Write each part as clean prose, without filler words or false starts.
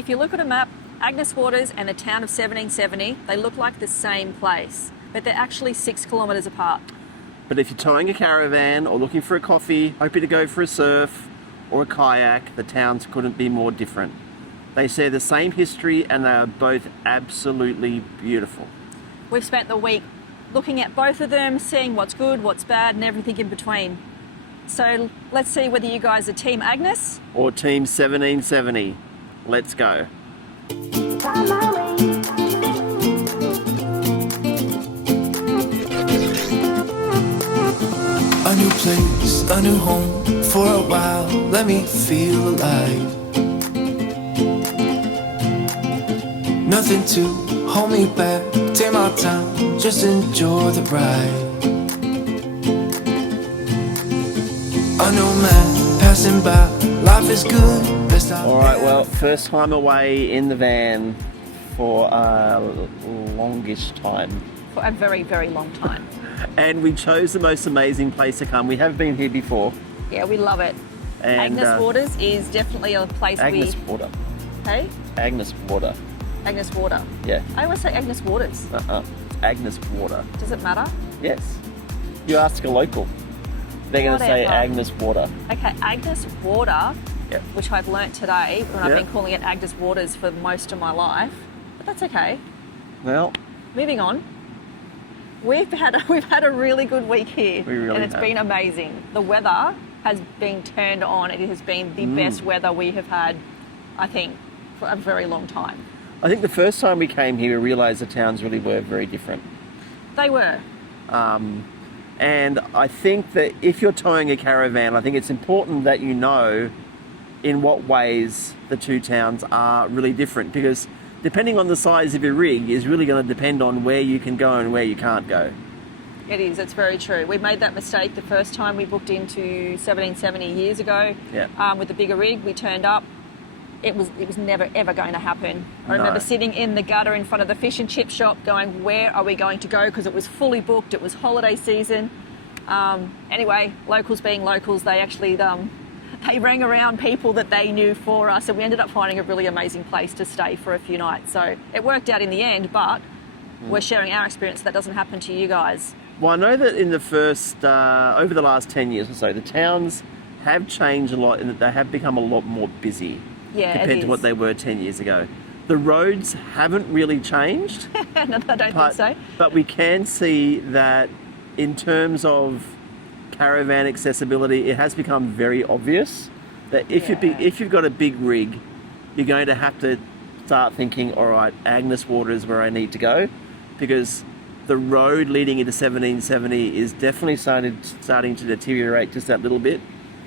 If you look at a map, Agnes Waters and the town of 1770, they look like the same place, but they're actually 6 kilometres apart. But if you're towing a caravan or looking for a coffee, hoping to go for a surf or a kayak, the towns couldn't be more different. They share the same history and they are both absolutely beautiful. We've spent the week looking at both of them, seeing what's good, what's bad, and everything in between. So let's see whether you guys are Team Agnes or Team 1770. Let's go. A new place, a new home, for a while, let me feel alive. Nothing to hold me back, take my time, just enjoy the ride. A new man passing by, life is good, best I. Alright, well, first time away in the van for a longish time. for a very, very long time. And we chose the most amazing place to come. We have been here before. Yeah, we love it. And, Agnes Waters is definitely a place Agnes Water. Hey? Agnes Water. Agnes Water. Yeah. I always say Agnes Waters. Agnes Water. Does it matter? Yes. You ask a local. They're going to say Whatever. Agnes Water. Okay, Agnes Water, Yep. which I've learnt today, when I've Yep. been calling it Agnes Waters for most of my life, but that's okay. Well, Moving on. We've had a really good week here, We really and it's have. been amazing. The weather has been turned on. It has been the best weather we have had, I think, for a very long time. I think the first time we came here, we realised the towns really were very different. They were. And I think that if you're towing a caravan, I think it's important that you know in what ways the two towns are really different, because depending on the size of your rig is really going to depend on where you can go and where you can't go. It is, it's very true. We made that mistake the first time we booked into 1770 years ago. Yeah. With the bigger rig, we turned up. It was never ever going to happen. I remember sitting in the gutter in front of the fish and chip shop going, where are we going to go? Because it was fully booked, it was holiday season. Anyway, locals being locals, they actually they rang around people that they knew for us, and we ended up finding a really amazing place to stay for a few nights. So it worked out in the end, but we're sharing our experience. That doesn't happen to you guys. Well, I know that in the first, over the last 10 years or so, the towns have changed a lot and that they have become a lot more busy compared to what they were 10 years ago. The roads haven't really changed. No, I don't think so. But we can see that in terms of caravan accessibility, it has become very obvious that if you've got a big rig, you're going to have to start thinking, all right, Agnes Water is where I need to go, because the road leading into 1770 is definitely starting to deteriorate just that little bit.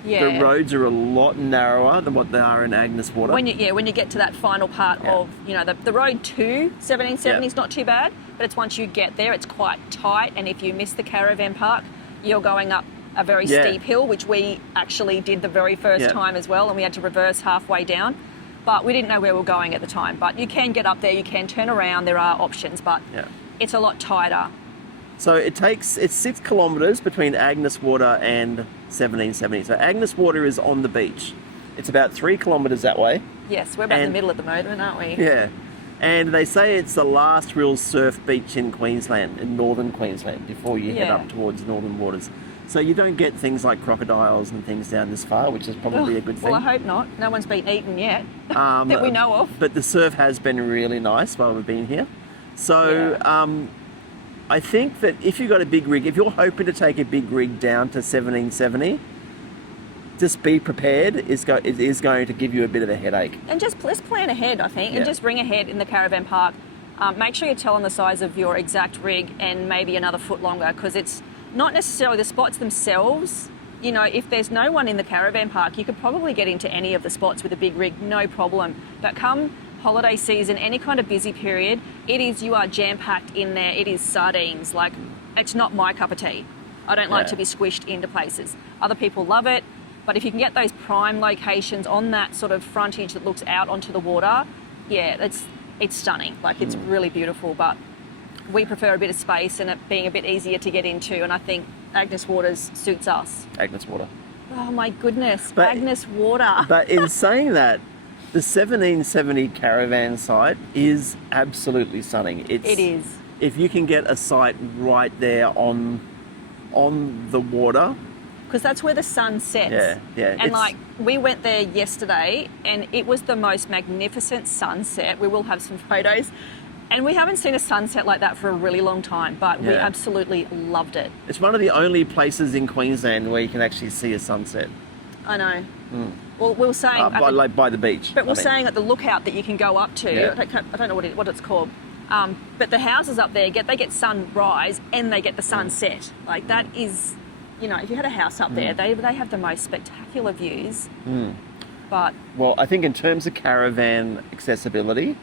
Yeah. The roads are a lot narrower than what they are in Agnes Water. When you get to that final part of, the road to 1770 is not too bad, but it's once you get there, it's quite tight. And if you miss the caravan park, you're going up a very steep hill, which we actually did the very first time as well, and we had to reverse halfway down. But we didn't know where we were going at the time. But you can get up there, you can turn around, there are options, but it's a lot tighter. So it's 6 kilometres between Agnes Water and 1770. So Agnes Water is on the beach. It's about 3 kilometres that way. Yes, we're about in the middle at the moment, aren't we? Yeah. And they say it's the last real surf beach in Queensland, in northern Queensland, before you head up towards northern waters. So you don't get things like crocodiles and things down this far, which is probably a good thing. Well, I hope not. No one's been eaten yet that we know of. But the surf has been really nice while we've been here. So I think that if you've got a big rig, if you're hoping to take a big rig down to 1770, just be prepared. It is going to give you a bit of a headache. And let's plan ahead, I think, and just ring ahead in the caravan park. Make sure you're telling the size of your exact rig and maybe another foot longer, because it's not necessarily the spots themselves. If there's no one in the caravan park, you could probably get into any of the spots with a big rig, no problem. But come holiday season, any kind of busy period, you are jam-packed in there. It is sardines. Like, it's not my cup of tea. I don't like to be squished into places. Other people love it, but if you can get those prime locations on that sort of frontage that looks out onto the water, it's stunning. Like, it's really beautiful, but we prefer a bit of space and it being a bit easier to get into, and I think Agnes Waters suits us. Agnes Water. Oh my goodness, Agnes Water. But in saying that, The 1770 Caravan site is absolutely stunning. It is. If you can get a site right there on the water. Because that's where the sun sets. Yeah. And like, we went there yesterday and it was the most magnificent sunset. We will have some photos. And we haven't seen a sunset like that for a really long time, but we absolutely loved it. It's one of the only places in Queensland where you can actually see a sunset. I know. Well, we were saying... by the beach. But we're saying at the lookout that you can go up to. Yeah. I don't know what it's called. But the houses up there, they get sunrise and they get the sunset. Like, that is... You know, if you had a house up there, they have the most spectacular views. But... Well, I think in terms of caravan accessibility,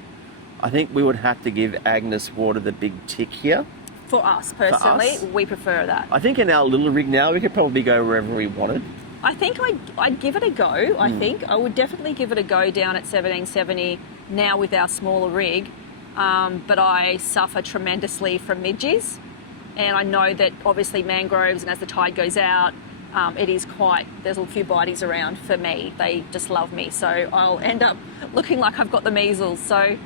I think we would have to give Agnes Water the big tick here. For us, personally, we prefer that. I think in our little rig now, we could probably go wherever we wanted. I think I'd give it a go. I think I would definitely give it a go down at 1770 now with our smaller rig. But I suffer tremendously from midges. And I know that obviously mangroves, and as the tide goes out, there's a few bities around for me. They just love me. So I'll end up looking like I've got the measles. So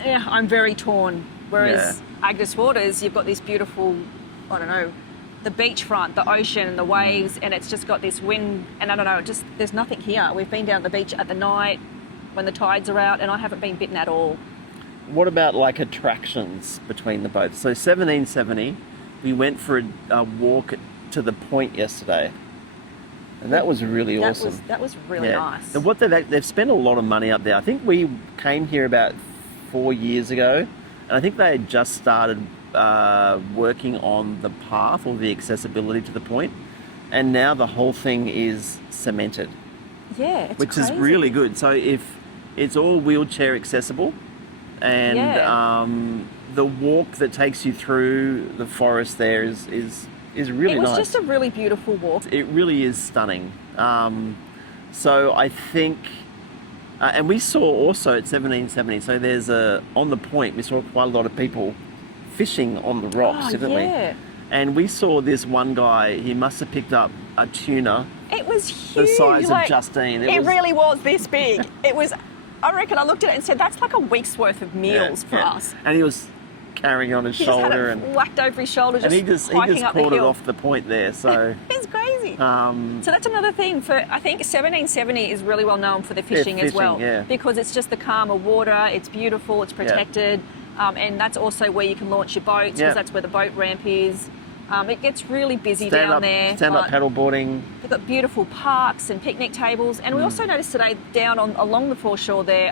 yeah, I'm very torn. Whereas Agnes Waters, you've got this beautiful, I don't know, the beachfront, the ocean and the waves, and it's just got this wind, and I don't know, there's nothing here. We've been down the beach at the night when the tides are out, and I haven't been bitten at all. What about like attractions between the both? So 1770, we went for a walk to the point yesterday, and that was really awesome. That was really nice. And they've spent a lot of money up there. I think we came here about 4 years ago, and I think they had just started working on the path or the accessibility to the point, and now the whole thing is cemented. Yeah, it's which crazy. is really good. So if it's all wheelchair accessible, and the walk that takes you through the forest there is really nice. It was just a really beautiful walk. It really is stunning. So I think, and we saw also at 1770. So there's on the point we saw quite a lot of people fishing on the rocks, didn't we? And we saw this one guy. He must have picked up a tuna. It was huge. The size of Justine. It really was this big. It was. I reckon I looked at it and said, that's like a week's worth of meals for us. And he was carrying on his shoulder and whacked over his shoulder, and he just caught it off the point there. So it's crazy. So that's another thing. I think 1770 is really well known for the fishing as well, because it's just the calmer water. It's beautiful. It's protected, and that's also where you can launch your boats, because that's where the boat ramp is. It gets really busy down there. Stand-up paddleboarding. They've got beautiful parks and picnic tables. And we also noticed today down along the foreshore there,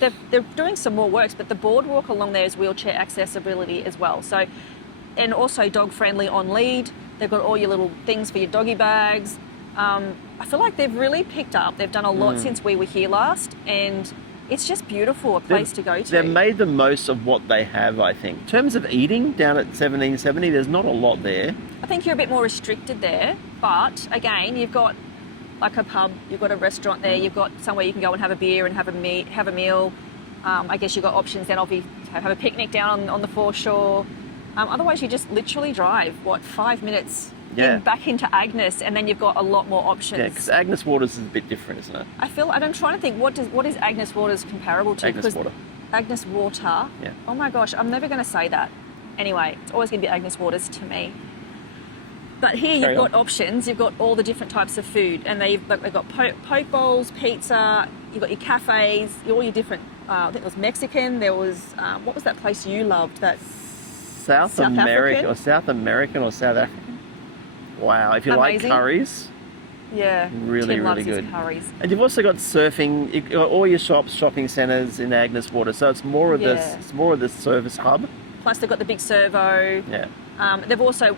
they're doing some more works, but the boardwalk along there is wheelchair accessibility as well. So, and also dog-friendly on lead. They've got all your little things for your doggy bags. I feel like they've really picked up. They've done a lot since we were here last, and it's just beautiful, a place to go to. They've made the most of what they have, I think. In terms of eating down at 1770, there's not a lot there. I think you're a bit more restricted there, but again, you've got like a pub, you've got a restaurant there, you've got somewhere you can go and have a beer and have a meal. I guess you've got options then, obviously, to have a picnic down on the foreshore. Otherwise, you just literally drive, 5 minutes back into Agnes, and then you've got a lot more options. Yeah, because Agnes Waters is a bit different, isn't it? And I'm trying to think, what is Agnes Waters comparable to? Agnes Water. Agnes Water. Yeah. Oh my gosh, I'm never going to say that. Anyway, it's always going to be Agnes Waters to me. But here you've got options. You've got all the different types of food, and they've got poke bowls, pizza. You've got your cafes, all your different. I think there was Mexican. There was what was that place you loved? That South American or South African. Wow, if you like curries. Yeah, really, Tim really loves good. His curries. And you've also got surfing. You've got all your shops, shopping centres in Agnes Water, so it's more of the service hub. Plus, they've got the big servo. Yeah. They've also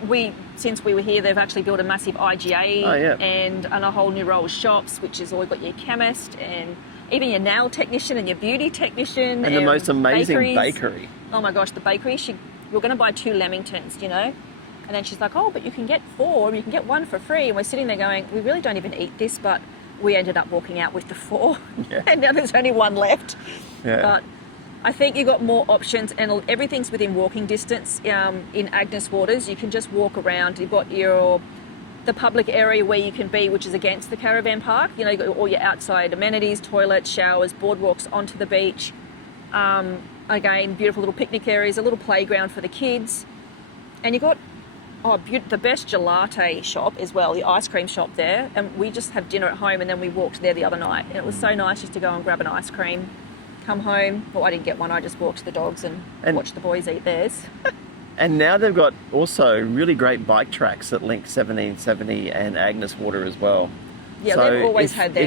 since we were here, they've actually built a massive IGA and a whole new row of shops, which is all got your chemist and even your nail technician and your beauty technician and the most amazing bakery. Oh my gosh, the bakery! We were going to buy 2 Lamingtons, And then she's like, oh, but you can get 4, you can get 1 for free. And we're sitting there going, we really don't even eat this, but we ended up walking out with the 4. Yeah. And now there's only 1 left. Yeah. But I think you've got more options, and everything's within walking distance in Agnes Waters. You can just walk around. You've got your the public area where you can be, which is against the caravan park. You know, you've got all your outside amenities, toilets, showers, boardwalks onto the beach. Again, beautiful little picnic areas, a little playground for the kids. And you've got the best gelato shop as well, the ice cream shop there. And we just have dinner at home, and then we walked there the other night. And it was so nice just to go and grab an ice cream, come home. Well, I didn't get one. I just walked the dogs and watched the boys eat theirs. And now they've got also really great bike tracks that link 1770 and Agnes Water as well. Yeah, so they've always had them.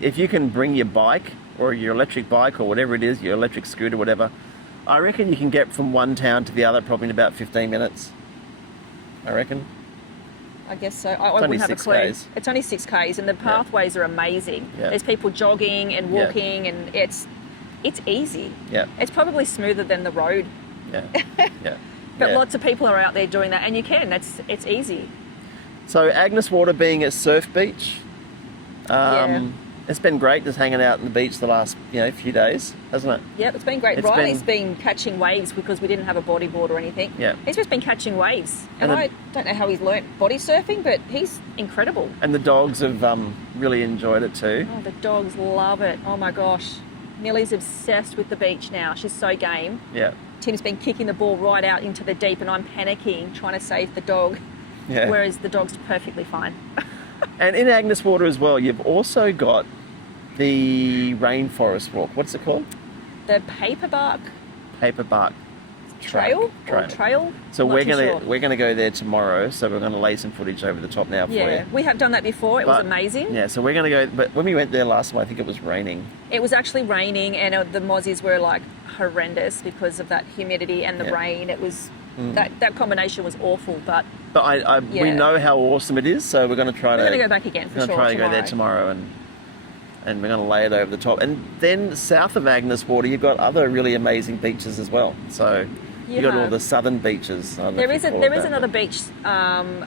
If you can bring your bike or your electric bike or whatever it is, your electric scooter, whatever, I reckon you can get from one town to the other probably in about 15 minutes. I reckon. I guess so. I wouldn't have a clue. It's only 6 Ks, and the pathways are amazing. Yeah. There's people jogging and walking, and it's easy. Yeah. It's probably smoother than the road. Yeah. Yeah. But lots of people are out there doing that, and you can. It's easy. So Agnes Water being a surf beach, it's been great just hanging out on the beach the last few days, hasn't it? Yeah, it's been great. Riley's been catching waves because we didn't have a bodyboard or anything. Yeah. He's just been catching waves, and I don't know how he's learnt body surfing, but he's incredible. And the dogs have really enjoyed it too. Oh, the dogs love it. Oh my gosh, Millie's obsessed with the beach now. She's so game. Yeah. Tim's been kicking the ball right out into the deep, and I'm panicking, trying to save the dog, whereas the dog's perfectly fine. And in Agnes Water as well, you've also got the rainforest walk. What's it called? The paperbark trail. So we're gonna go there tomorrow. So we're gonna lay some footage over the top now for you. Yeah, we have done that before. It was amazing. Yeah, so we're gonna go. But when we went there last time, I think it was raining. It was actually raining, and the mozzies were like horrendous because of that humidity and the rain. It was that combination was awful. But we know how awesome it is, so we're gonna try to. We're gonna go back again for sure. Try to go there tomorrow and we're going to lay it over the top. And then south of Agnes Water, you've got other really amazing beaches as well. So you've got all the southern beaches. There is another beach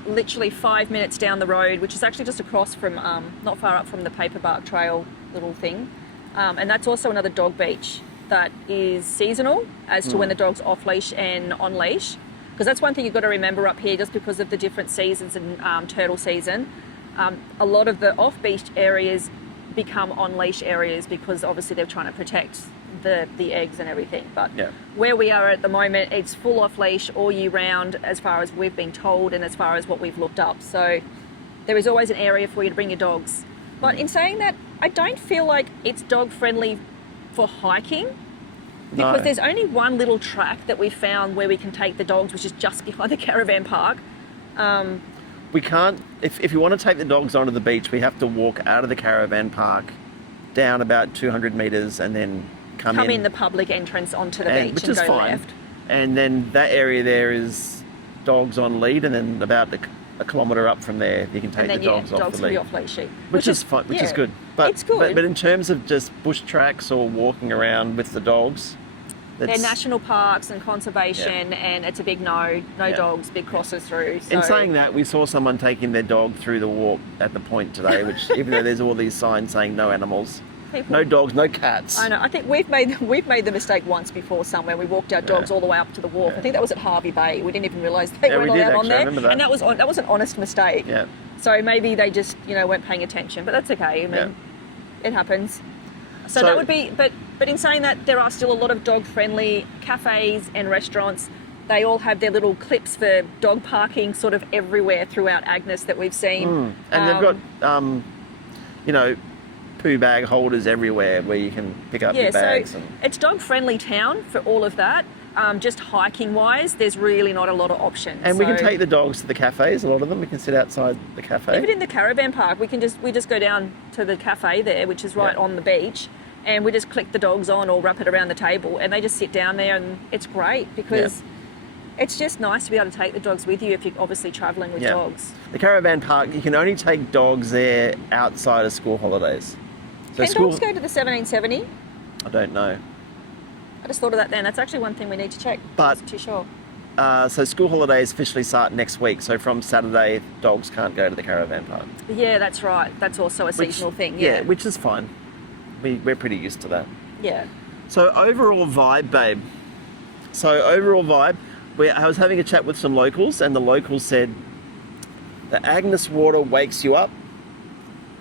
literally 5 minutes down the road, which is actually just across from, not far up from the paperbark trail little thing. And that's also another dog beach that is seasonal as to when the dog's off leash and on leash. Because that's one thing you've got to remember up here, just because of the different seasons and turtle season. A lot of the off-beach areas become on-leash areas because obviously they're trying to protect the eggs and everything. But where we are at the moment, it's full off-leash all year round as far as we've been told and as far as what we've looked up. So there is always an area for you to bring your dogs. But in saying that, I don't feel like it's dog-friendly for hiking because there's only one little track that we found where we can take the dogs, which is just behind the caravan park. We can't, if you want to take the dogs onto the beach, we have to walk out of the caravan park down about 200 metres and then come in the public entrance onto the beach which and is go fine. left. And then that area there is dogs on lead, and then about a kilometre up from there you can take the dogs off the lead. Off leash, which is fine, which is good. But, it's good. But in terms of just bush tracks or walking around with the dogs, they're national parks and conservation, and it's a big no dogs, big crosses through. So. In saying that, we saw someone taking their dog through the walk at the point today, which even though there's all these signs saying no animals, no dogs, no cats. I know. I think we've made the mistake once before somewhere. We walked our dogs all the way up to the wharf. I think that was at Harvey Bay. We didn't even realise they weren't allowed on there, and that was an honest mistake. Yeah. So maybe they just weren't paying attention, but that's okay. I mean, it happens. So that would be, but in saying that, there are still a lot of dog-friendly cafes and restaurants. They all have their little clips for dog parking sort of everywhere throughout Agnes that we've seen. And they've got, poo bag holders everywhere where you can pick up your bags. So it's dog-friendly town for all of that. Just hiking-wise, there's really not a lot of options. And we can take the dogs to the cafes, a lot of them. We can sit outside the cafe. Even in the caravan park, we just go down to the cafe there, which is right on the beach, and we just click the dogs on or wrap it around the table, and they just sit down there, and it's great because it's just nice to be able to take the dogs with you if you're obviously travelling with dogs. The caravan park, you can only take dogs there outside of school holidays. So can dogs go to the 1770? I don't know. I just thought of that then. That's actually one thing we need to check. But I'm not too sure. So school holidays officially start next week. So from Saturday, dogs can't go to the caravan park. Yeah, that's right. That's also a seasonal thing. Yeah, which is fine. We're pretty used to that. Yeah. So overall vibe, babe. I was having a chat with some locals, and the locals said The Agnes Water wakes you up,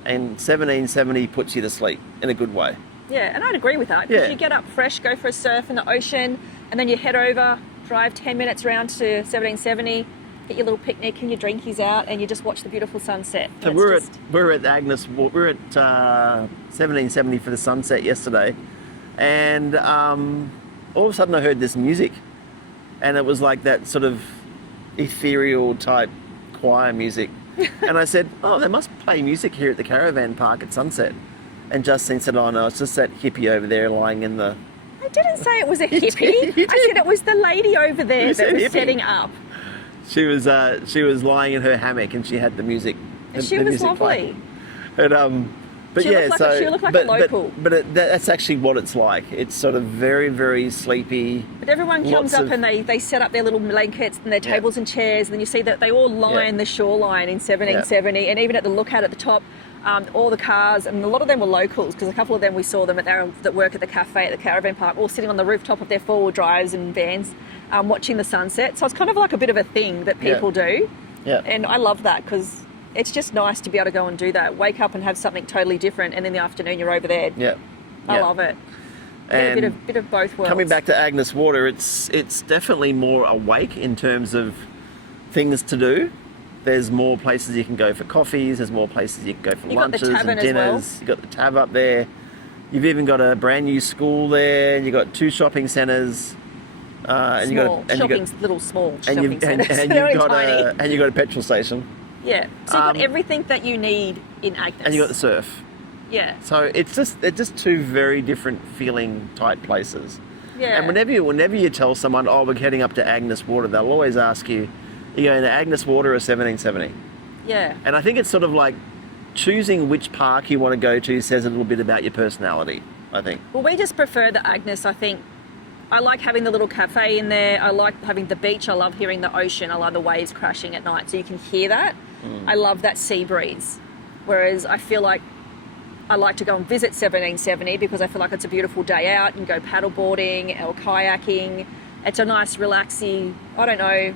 and 1770 puts you to sleep in a good way. Yeah, and I'd agree with that, because Yeah. you get up fresh, go for a surf in the ocean, and then you head over, drive 10 minutes around to 1770, get your little picnic and your drinkies out, and you just watch the beautiful sunset. So we're at 1770 for the sunset yesterday, and all of a sudden I heard this music, and it was like that sort of ethereal type choir music, and I said, "Oh, they must play music here at the Caravan Park at sunset." And Justine said, "Oh no, it's just that hippie over there lying in the." I didn't say it was a hippie. You did. I said it was the lady over there You that said was hippie. setting up. She was lying in her hammock, and she had the music. And the she was music lovely. playing. But She yeah, looked like so she looked like a local. But that's actually what it's like. It's sort of very, very sleepy. But everyone comes Lots up of- and they set up their little blankets and their tables and chairs, and then you see that they all line the shoreline in 1770, and even at the lookout at the top, all the cars, and a lot of them were locals, because a couple of them we saw them that work at the cafe at the Caravan Park, all sitting on the rooftop of their four-wheel drives and vans, watching the sunset. So it's kind of like a bit of a thing that people do, and I love that, because it's just nice to be able to go and do that. Wake up and have something totally different, and in the afternoon you're over there. Yeah. I love it. And a bit of both worlds. coming back to Agnes Water, it's definitely more awake in terms of things to do. There's more places you can go for coffees. There's more places you can go for You've got the lunches tavern and as well. dinners. You've got the tab up there. You've even got a brand new school there. You've got 2 shopping centres. And Small little small and shopping you've centres. and They're you've only got tiny. and you've got a petrol station. Yeah, so you've got everything that you need in Agnes. And you've got the surf. Yeah, So they're just 2 very different feeling type places. yeah. And whenever you tell someone, "Oh, we're heading up to Agnes Water," they'll always ask you, "Are you going to Agnes Water or 1770?" Yeah, And I think it's sort of like choosing which park you want to go to says a little bit about your personality, I think. well, we just prefer the Agnes. I think I like having the little cafe in there. I like having the beach. I love hearing the ocean. I love the waves crashing at night, so you can hear that. I love that sea breeze. Whereas I feel like I like to go and visit 1770 because I feel like it's a beautiful day out and go paddleboarding or kayaking. It's a nice, relaxing, I don't know,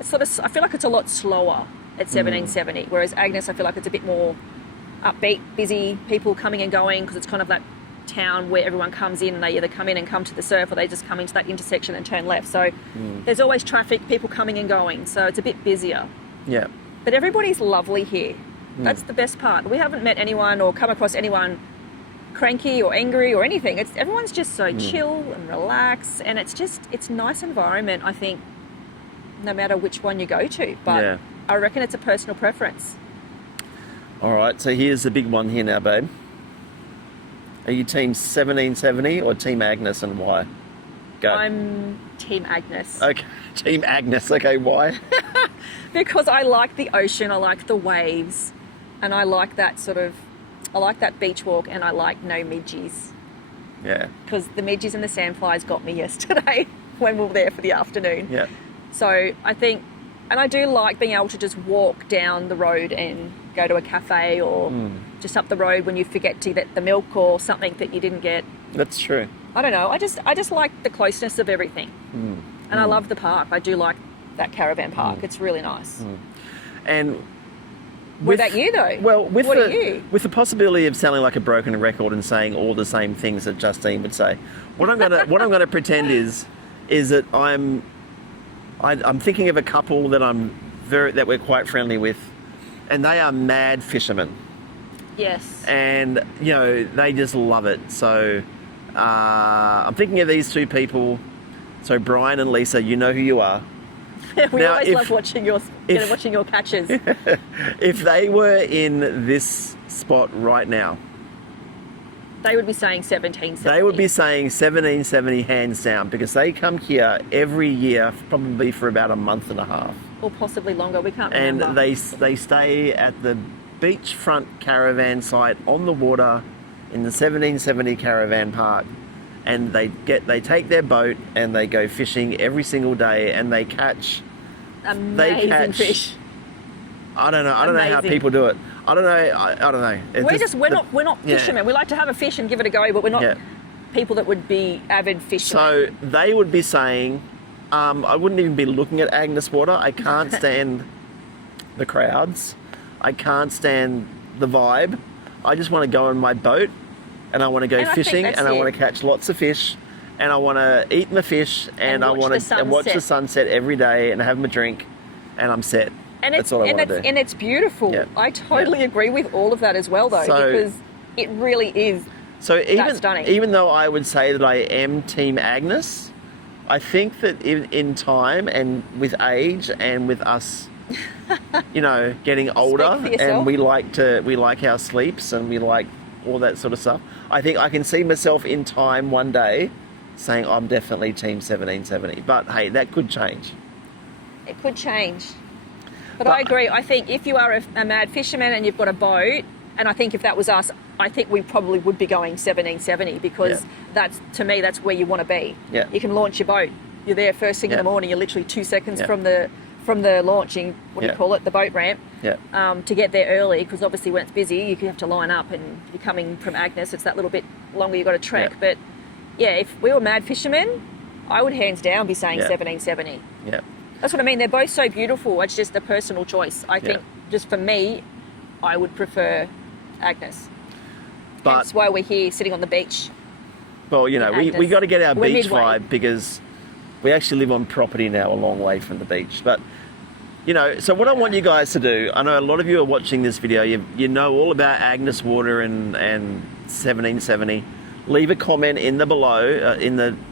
it's sort of, I feel like it's a lot slower at 1770, whereas Agnes, I feel like it's a bit more upbeat, busy, people coming and going, because it's kind of that town where everyone comes in and they either come in and come to the surf, or they just come into that intersection and turn left. So there's always traffic, people coming and going, so it's a bit busier. Yeah. But everybody's lovely here. That's the best part. We haven't met anyone or come across anyone cranky or angry or anything. Everyone's just so chill and relaxed, and it's nice environment, I think, no matter which one you go to. But I reckon it's a personal preference. All right, so here's the big one here now, babe. Are you team 1770 or team Agnes, and why? Go. I'm Team Agnes. Okay, team Agnes. Okay, why? Because I like the ocean, I like the waves, and I like that beach walk, and I like no midgies. Yeah. Because the midgies and the sandflies got me yesterday when we were there for the afternoon. Yeah. So I think, and I do like being able to just walk down the road and go to a cafe, or just up the road when you forget to get the milk or something that you didn't get. That's true. I don't know. I just like the closeness of everything. And I love the park. I do like that Caravan Park. It's really nice. And What about you, though? Well, what are you? with the possibility of sounding like a broken record and saying all the same things that Justine would say, what I'm gonna pretend is that I'm thinking of a couple that we're quite friendly with, and they are mad fishermen, Yes. and they just love it. So I'm thinking of these 2 people. So Brian and Lisa, you know who you are. We Now, always love watching your catches. If they were in this spot right now, They would be saying 1770. they would be saying 1770 hands down, because they come here every year, probably for about a month and a half. Or possibly longer, we can't And remember. they stay at the beachfront caravan site on the water in the 1770 Caravan Park, and they take their boat and they go fishing every single day, and they catch Amazing fish. I don't know how Amazing. people do it. I don't know. It's We're not fishermen. We like to have a fish and give it a go, but we're not people that would be avid fishermen. So they would be saying, I wouldn't even be looking at Agnes Water. I can't stand the crowds. I can't stand the vibe. I just want to go on my boat and I want to go And I think fishing that's and I it. want to catch lots of fish and I want to eat my fish and I watch want the to watch the sunset. sunset every day and have my drink and I'm set. And That's all I want to do. and it's beautiful. Yeah. I totally agree with all of that as well, though, So- because it really is. So That's stunning. even though I would say that I am Team Agnes, I think that in time and with age and with us, you know, getting older for yourself. and we like our sleeps and we like all that sort of stuff. I think I can see myself in time one day saying I'm definitely Team 1770. But hey, that could change. It could change. But I agree. I think if you are a mad fisherman and you've got a boat, and I think if that was us, I think we probably would be going 1770 because Yeah. that's, to me, that's where you want to be. Yeah. You can launch your boat. You're there first thing in Yeah. the morning. You're literally 2 seconds Yeah. from the launching, what do Yeah. you call it, the boat ramp, Yeah. to get there early, because obviously when it's busy, you have to line up, and you're coming from Agnes, it's that little bit longer you've got to trek. Yeah. But yeah, if we were mad fishermen, I would hands down be saying Yeah. 1770. Yeah. That's what I mean. They're both so beautiful. It's just a personal choice. I think just for me, I would prefer Agnes. But That's why we're here sitting on the beach. well, you know, we Agnes. got to get our We're beach midway. vibe because we actually live on property now a long way from the beach. But, you know, so what I want you guys to do, I know a lot of you are watching this video, you know all about Agnes Water and 1770. Leave a comment in the below,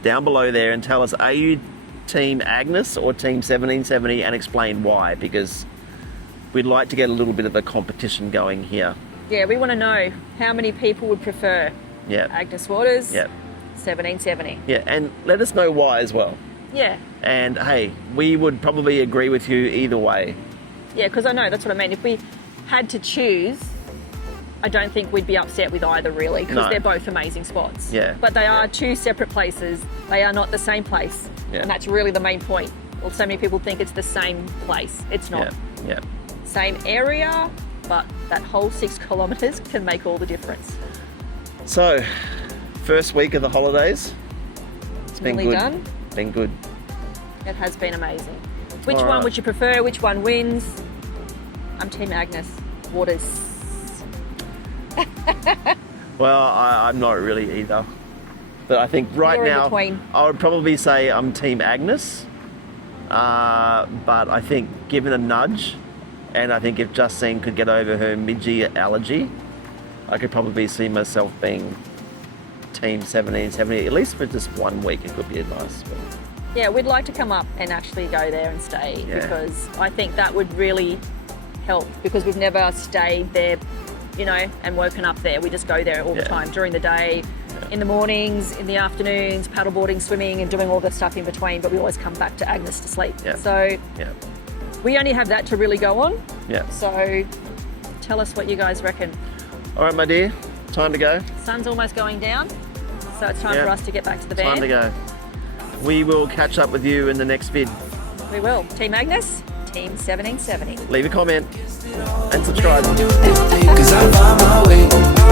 down below there and tell us, are you Team Agnes or Team 1770 and explain why, because we'd like to get a little bit of a competition going here. Yeah, we want to know how many people would prefer Yeah. Agnes Waters, Yeah. 1770. Yeah, and let us know why as well. Yeah. And hey, we would probably agree with you either way. Yeah, because I know, that's what I mean. If we had to choose, I don't think we'd be upset with either, really, because No. they're both amazing spots. Yeah. But they are two separate places. They are not the same place. Yeah. And that's really the main point. Well, so many people think it's the same place. It's Yeah, not. yeah. Same area, but that whole 6 kilometres can make all the difference. So, first week of the holidays. It's been Nearly good. done. Been good. It has been amazing. Which All one right. would you prefer? Which one wins? I'm Team Agnes Waters. Well, I'm not really either. But I think right You're in now, between. I would probably say I'm Team Agnes. But I think given a nudge, and I think if Justine could get over her midgie allergy, I could probably see myself being Team 1770, at least for just 1 week. It could be a nice one. Yeah, we'd like to come up and actually go there and stay Yeah. because I think that would really help because we've never stayed there, you know, and woken up there. We just go there all the Yeah. time during the day, in the mornings, in the afternoons, paddleboarding, swimming and doing all the stuff in between, but we always come back to Agnes to sleep. Yeah. So Yeah. we only have that to really go on. Yeah. So tell us what you guys reckon. All right, my dear. Time to go. Sun's almost going down, so it's time Yeah. for us to get back to the van. Time to go. We will catch up with you in the next vid. We will. Team Agnes, Team 1770. Leave a comment and subscribe. Cause I find my way.